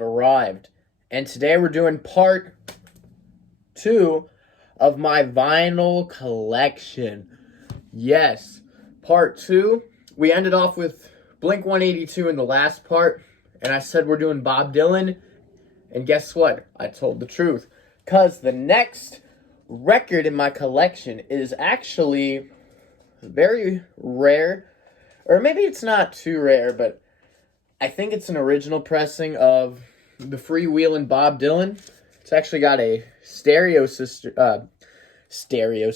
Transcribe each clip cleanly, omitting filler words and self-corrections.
Arrived. And today we're doing part 2 of my vinyl collection. Yes, part 2. We ended off with Blink-182 in the last part, and I said we're doing Bob Dylan, and guess what? I told the truth. Because the next record in my collection is actually very rare, or maybe it's not too rare, but I think it's an original pressing of the Freewheelin' Bob Dylan. It's actually got a stereo sticker, stereo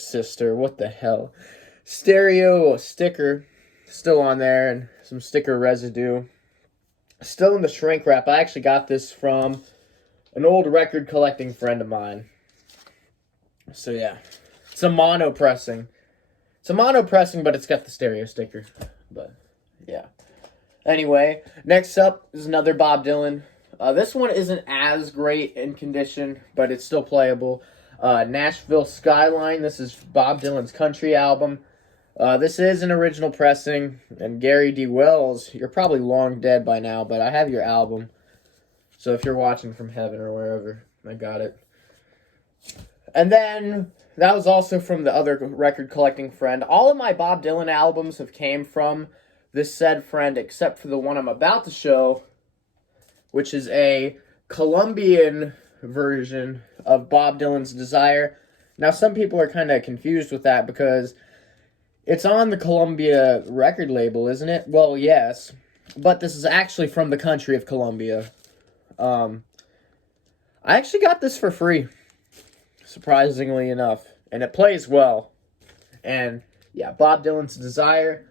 sticker still on there, and some sticker residue. Still in the shrink wrap. I actually got this from an old record collecting friend of mine. So yeah, it's a mono pressing. It's a mono pressing, but it's got the stereo sticker. But yeah. Anyway, next up is another Bob Dylan. This one isn't as great in condition, but it's still playable. Nashville Skyline. This is Bob Dylan's country album. This is an original pressing. And Gary D. Wells, you're probably long dead by now, but I have your album. So if you're watching from heaven or wherever, I got it. And then, that was also from the other record collecting friend. All of my Bob Dylan albums have came from this said friend, except for the one I'm about to show, which is a Colombian version of Bob Dylan's Desire. Now, some people are kind of confused with that because it's on the Columbia record label, isn't it? Well, yes, but this is actually from the country of Colombia. I actually got this for free, surprisingly enough, and it plays well. And yeah, Bob Dylan's Desire.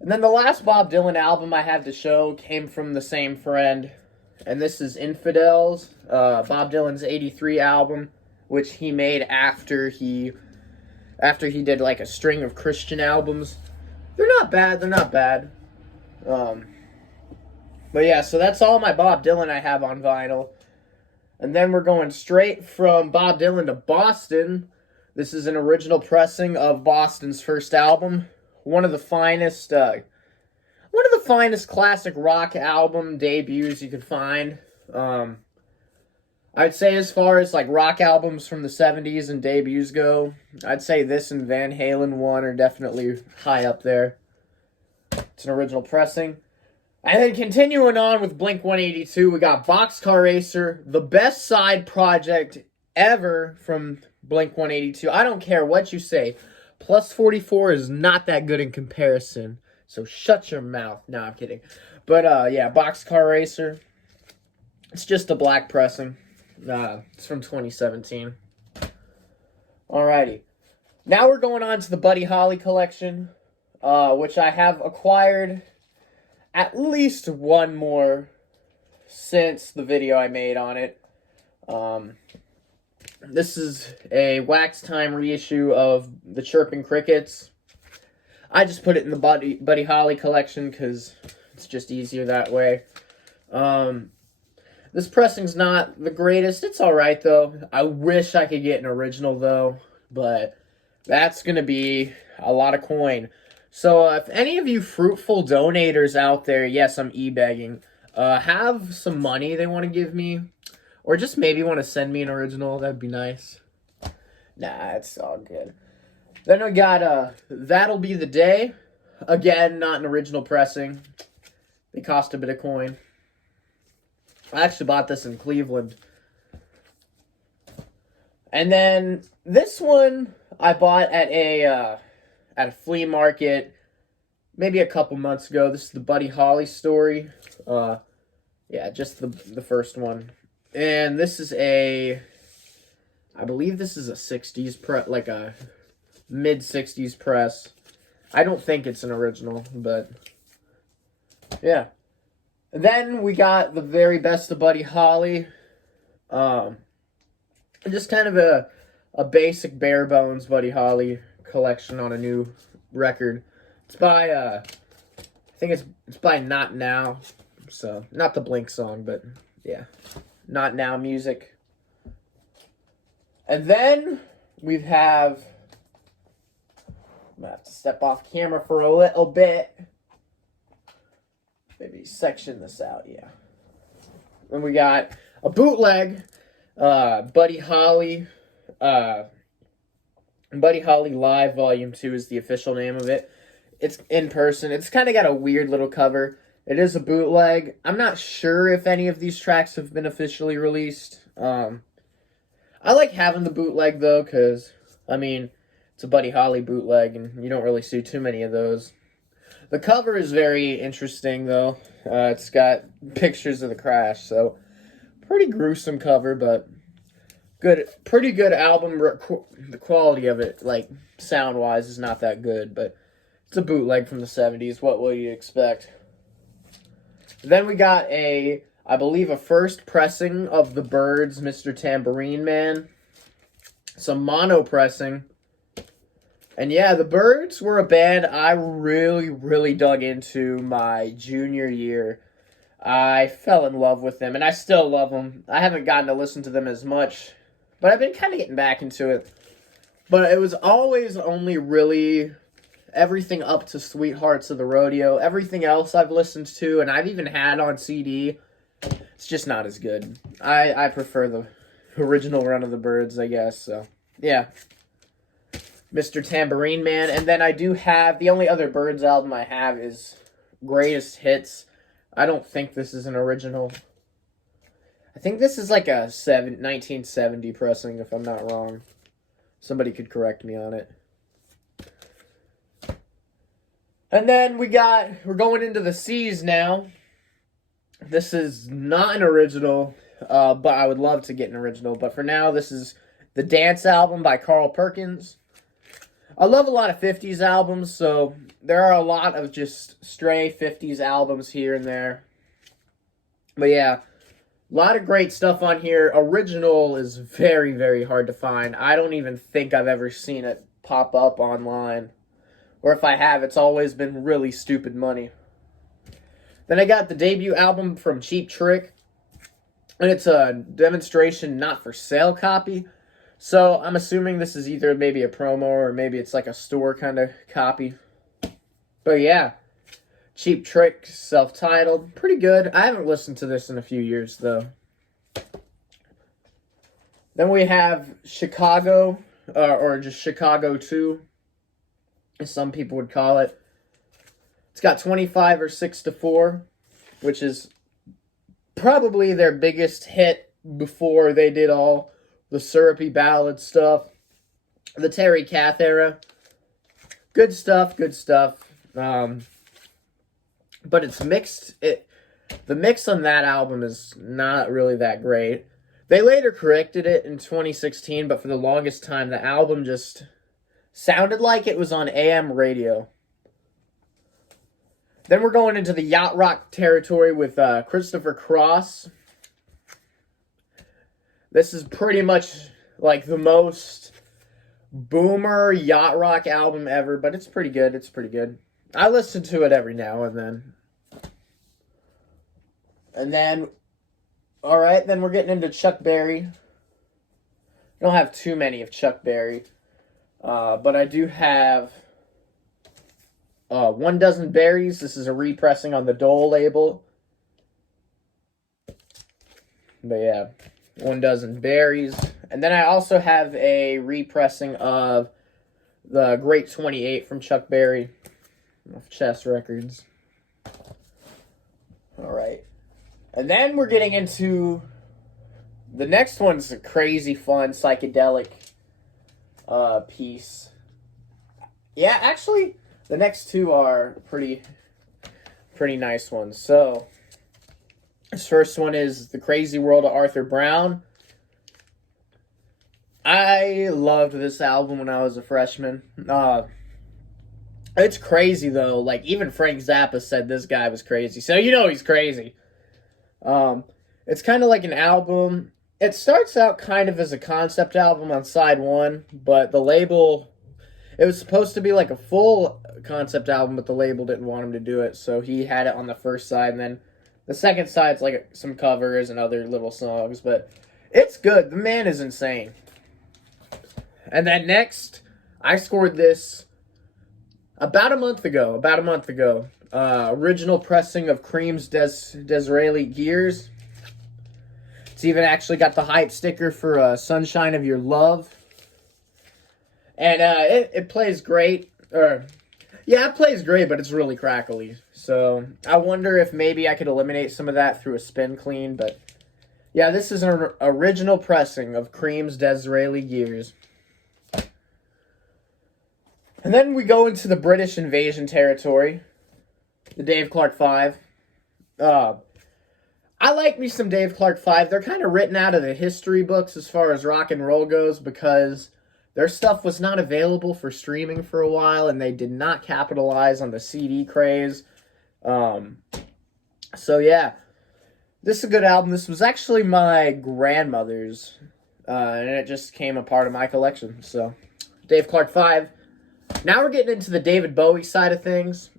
And then the last Bob Dylan album I have to show came from the same friend, and this is Infidels, Bob Dylan's '83 album, which he made after he did like a string of Christian albums. They're not bad. But yeah, so that's all my Bob Dylan I have on vinyl. And then we're going straight from Bob Dylan to Boston. This is an original pressing of Boston's first album. One of the finest classic rock album debuts you could find. I'd say as far as like rock albums from the 70s and debuts go, I'd say this and Van Halen 1 are definitely high up there. It's an original pressing. And then continuing on with Blink-182, we got Boxcar Racer, the best side project ever from Blink-182. I don't care what you say. Plus 44 is not that good in comparison. So shut your mouth. No, I'm kidding. But yeah, Boxcar Racer. It's just a black pressing. It's from 2017. Alrighty. Now we're going on to the Buddy Holly collection, which I have acquired at least one more since the video I made on it. This is a Wax Time reissue of The Chirping Crickets. I just put it in the Buddy Holly collection because it's just easier that way. This pressing's not the greatest. It's alright, though. I wish I could get an original, though. But that's going to be a lot of coin. So if any of you fruitful donators out there, yes, I'm e-begging, have some money they want to give me, or just maybe want to send me an original, that'd be nice. Nah, it's all good. Then we got That'll Be the Day. Again, not an original pressing. They cost a bit of coin. I actually bought this in Cleveland. And then this one I bought at a flea market maybe a couple months ago. This is the Buddy Holly story. Yeah, just the first one. And this is I believe this is a 60s like a mid-60s press. I don't think it's an original, but yeah. And then we got the very best of Buddy Holly. Just kind of a basic bare bones Buddy Holly collection on a new record. It's by I think it's by Not Now. So not the Blink song, but yeah. Not Now music. And then we have I'm gonna have to step off camera for a little bit. Maybe section this out, yeah. And we got a bootleg, Buddy Holly Live Volume 2 is the official name of it. It's in person. It's kind of got a weird little cover. It is a bootleg. I'm not sure if any of these tracks have been officially released. I like having the bootleg, though, because, I mean, it's a Buddy Holly bootleg, and you don't really see too many of those. The cover is very interesting, though. It's got pictures of the crash, so pretty gruesome cover, but good, pretty good album. The quality of it, like, sound-wise, is not that good, but it's a bootleg from the 70s. What will you expect? Then we got I believe, a first pressing of the Byrds' Mr. Tambourine Man. Some mono pressing. And yeah, the Byrds were a band I really, really dug into my junior year. I fell in love with them, and I still love them. I haven't gotten to listen to them as much, but I've been kind of getting back into it. But it was always only really everything up to Sweethearts of the Rodeo. Everything else I've listened to, and I've even had on CD, it's just not as good. I prefer the original run of the Byrds, I guess. So, yeah. Mr. Tambourine Man. And then I do have, the only other Byrds album I have is Greatest Hits. I don't think this is an original. I think this is like a 1970 pressing, if I'm not wrong. Somebody could correct me on it. And then we're going into the C's now. This is not an original, but I would love to get an original. But for now, this is the Dance album by Carl Perkins. I love a lot of 50s albums, so there are a lot of just stray 50s albums here and there. But yeah, a lot of great stuff on here. Original is very, very hard to find. I don't even think I've ever seen it pop up online. Or if I have, it's always been really stupid money. Then I got the debut album from Cheap Trick. And it's a demonstration not for sale copy. So I'm assuming this is either maybe a promo or maybe it's like a store kind of copy. But yeah, Cheap Trick, self-titled. Pretty good. I haven't listened to this in a few years though. Then we have Chicago, or just Chicago 2, as some people would call it. It's got 25 or 6-4, which is probably their biggest hit before they did all the syrupy ballad stuff. The Terry Kath era. Good stuff, good stuff. But it's mixed. The mix on that album is not really that great. They later corrected it in 2016, but for the longest time, the album just sounded like it was on AM radio. Then we're going into the Yacht Rock territory with Christopher Cross. This is pretty much like the most boomer Yacht Rock album ever, but it's pretty good. It's pretty good. I listen to it every now and then. And then, alright, then we're getting into Chuck Berry. I don't have too many of Chuck Berry. But I do have 1 Dozen Berries. This is a repressing on the Dole label. But yeah, 1 Dozen Berries. And then I also have a repressing of the Great 28 from Chuck Berry off Chess Records. Alright. And then we're getting into the next one's a crazy fun psychedelic piece. Yeah, actually, the next two are pretty nice ones. So, this first one is The Crazy World of Arthur Brown. I loved this album when I was a freshman. It's crazy, though. Like, even Frank Zappa said this guy was crazy. So, you know he's crazy. It's kind of like an album. It starts out kind of as a concept album on side 1, but the label, it was supposed to be like a full concept album, but the label didn't want him to do it, so he had it on the first side, and then the second side's like some covers and other little songs, but it's good. The man is insane. And then next, I scored this about a month ago. Original pressing of Cream's Disraeli Gears. It's even actually got the hype sticker for Sunshine of Your Love. And it plays great. Yeah, it plays great, but it's really crackly. So I wonder if maybe I could eliminate some of that through a spin clean. But yeah, this is an original pressing of Cream's Disraeli Gears. And then we go into the British invasion territory. The Dave Clark 5. I like me some Dave Clark 5. They're kind of written out of the history books as far as rock and roll goes because their stuff was not available for streaming for a while and they did not capitalize on the CD craze. So yeah, this is a good album. This was actually my grandmother's, and it just came a part of my collection. So, Dave Clark 5. Now we're getting into the David Bowie side of things.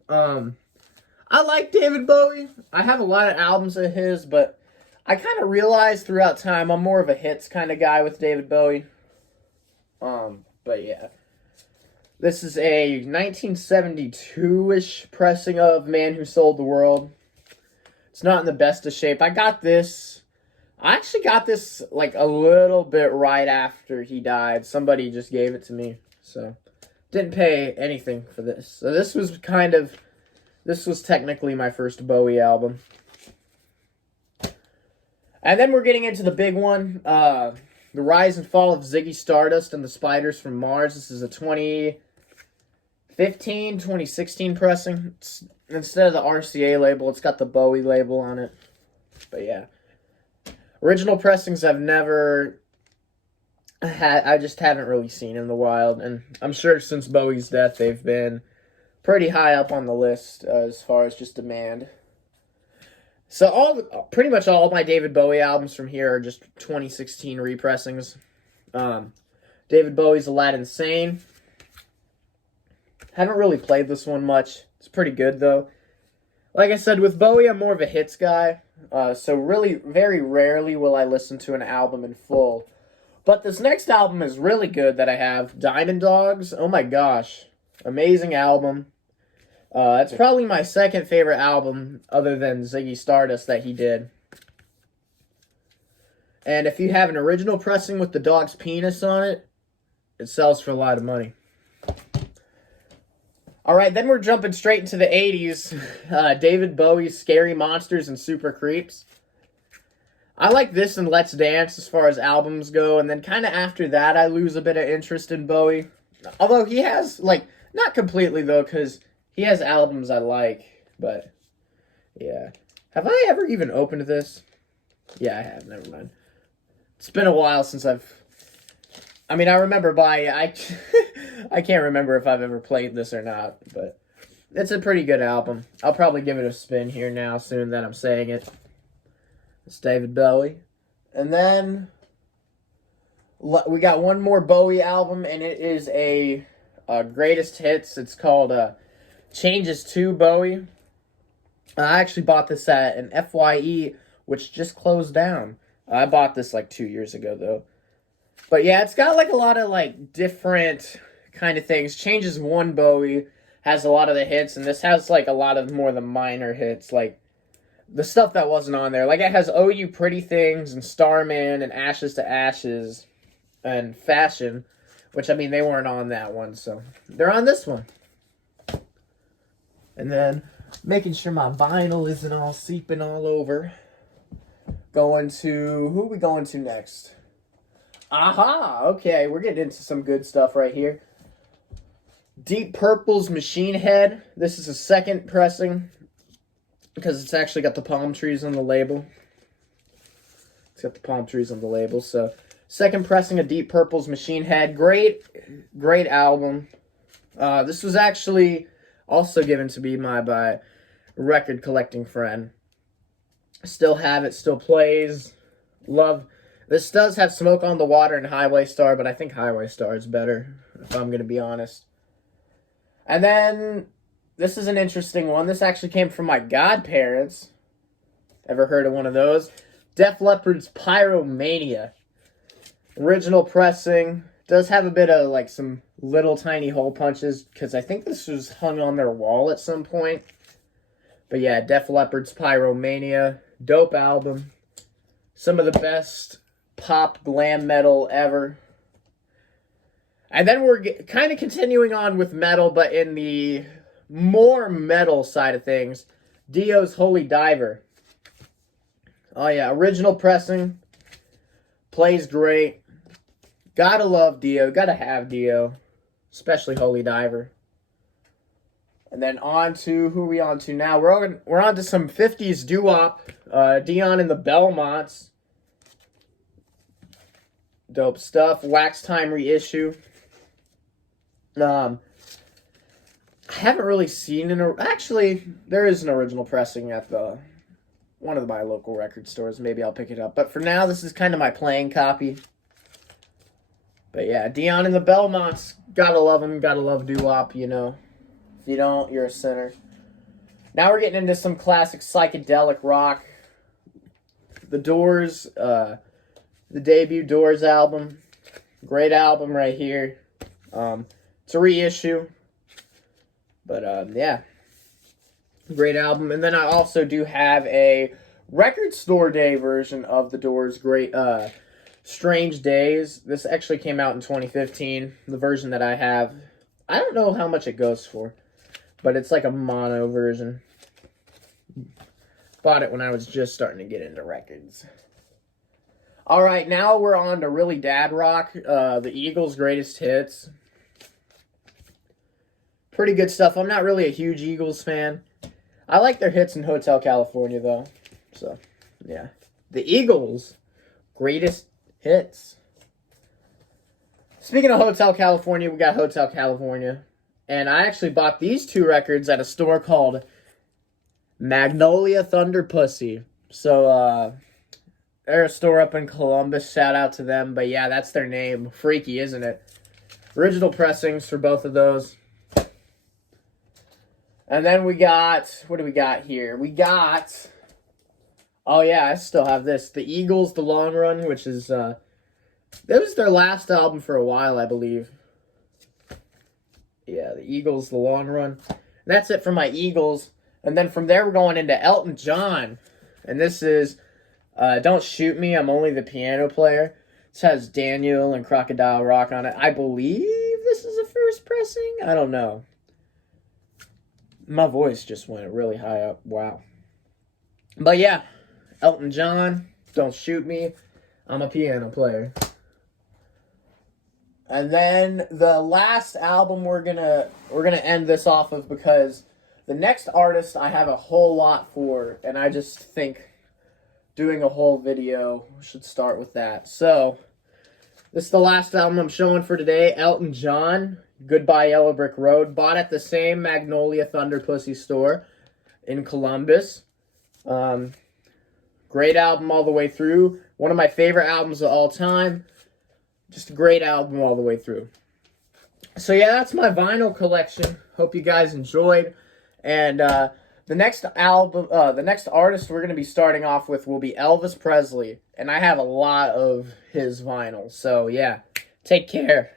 I like David Bowie. I have a lot of albums of his, but I kind of realized throughout time I'm more of a hits kind of guy with David Bowie. But yeah. This is a 1972-ish pressing of Man Who Sold the World. It's not in the best of shape. I actually got this like a little bit right after he died. Somebody just gave it to me, so didn't pay anything for this. So this was technically my first Bowie album. And then we're getting into the big one, The Rise and Fall of Ziggy Stardust and the Spiders from Mars. This is a 2016 pressing. Instead of the RCA label, it's got the Bowie label on it. But yeah. Original pressings I've never had, I just haven't really seen in the wild. And I'm sure since Bowie's death, they've been pretty high up on the list as far as just demand. So pretty much all my David Bowie albums from here are just 2016 repressings. David Bowie's Aladdin Sane. Haven't really played this one much. It's pretty good though. Like I said, with Bowie, I'm more of a hits guy. So really, very rarely will I listen to an album in full. But this next album is really good that I have. Diamond Dogs. Oh my gosh. Amazing album. It's probably my second favorite album other than Ziggy Stardust that he did. And if you have an original pressing with the dog's penis on it, it sells for a lot of money. Alright, then we're jumping straight into the 80s. David Bowie's Scary Monsters and Super Creeps. I like this and Let's Dance as far as albums go, and then kind of after that I lose a bit of interest in Bowie. Although he has, like, not completely though, because he has albums I like, but yeah. Have I ever even opened this? Yeah, I have, never mind. It's been a while since I remember I can't remember if I've ever played this or not, but it's a pretty good album. I'll probably give it a spin here now soon that I'm saying it. It's David Bowie. And then we got one more Bowie album, and it is a greatest hits. It's called Changes to Bowie. I actually bought this at an FYE, which just closed down. I bought this like 2 years ago, though. But yeah, it's got like a lot of like different kind of things. Changes 1 Bowie has a lot of the hits, and this has like a lot of more of the minor hits, like the stuff that wasn't on there. Like it has Oh You Pretty Things and Starman and Ashes to Ashes and Fashion, which I mean they weren't on that one, so they're on this one. And then making sure my vinyl isn't all seeping all over. Who are we going to next? Aha! Okay, we're getting into some good stuff right here. Deep Purple's Machine Head. This is a second pressing because it's actually got the palm trees on the label. It's got the palm trees on the label, so second pressing of Deep Purple's Machine Head. Great album. This was actually also given to me by a record collecting friend. Still have it, still plays. Love. This does have Smoke on the Water and Highway Star, but I think Highway Star is better, if I'm going to be honest. And then, this is an interesting one. This actually came from my godparents. Ever heard of one of those? Def Leppard's Pyromania. Original pressing. Does have a bit of, like, some little tiny hole punches, because I think this was hung on their wall at some point. But yeah, Def Leppard's Pyromania. Dope album. Some of the best pop glam metal ever. And then we're kind of continuing on with metal, but in the more metal side of things. Dio's Holy Diver. Oh yeah, original pressing. Plays great. Gotta love Dio. Gotta have Dio. Especially Holy Diver. And then on to, who are we on to now? We're on to some 50s doo-wop. Dion and the Belmonts. Dope stuff. Wax Time reissue. I haven't really seen actually, there is an original pressing at one of my local record stores. Maybe I'll pick it up. But for now, this is kind of my playing copy. But yeah, Dion and the Belmonts. Gotta love them. Gotta love doo-wop, you know. If you don't, you're a sinner. Now we're getting into some classic psychedelic rock. The Doors, the debut Doors album. Great album right here. It's a reissue. But, yeah. Great album. And then I also do have a record store day version of the Doors' great, Strange Days. This actually came out in 2015. The version that I have. I don't know how much it goes for. But it's like a mono version. Bought it when I was just starting to get into records. Alright, now we're on to really dad rock. The Eagles' greatest hits. Pretty good stuff. I'm not really a huge Eagles fan. I like their hits in Hotel California, though. So, yeah. The Eagles' greatest hits. Speaking of Hotel California, we got Hotel California. And I actually bought these two records at a store called Magnolia Thunder Pussy. So, they're a store up in Columbus. Shout out to them. But yeah, that's their name. Freaky, isn't it? Original pressings for both of those. And then we got, what do we got here? We got, oh yeah, I still have this. The Eagles, The Long Run, which is, that was their last album for a while, I believe. Yeah, the Eagles, The Long Run. And that's it for my Eagles. And then from there, we're going into Elton John. And this is Don't Shoot Me, I'm Only the Piano Player. This has Daniel and Crocodile Rock on it. I believe this is a first pressing. I don't know. My voice just went really high up. Wow. But yeah, Elton John, Don't Shoot Me, I'm a Piano Player. And then the last album we're gonna end this off of, because the next artist I have a whole lot for, and I just think doing a whole video should start with that. So this is the last album I'm showing for today. Elton John, Goodbye Yellow Brick Road. Bought at the same Magnolia Thunder Pussy store in Columbus. Great album all the way through. One of my favorite albums of all time. Just a great album all the way through. So yeah, that's my vinyl collection. Hope you guys enjoyed. And the next album, the next artist we're going to be starting off with will be Elvis Presley. And I have a lot of his vinyl. So yeah, take care.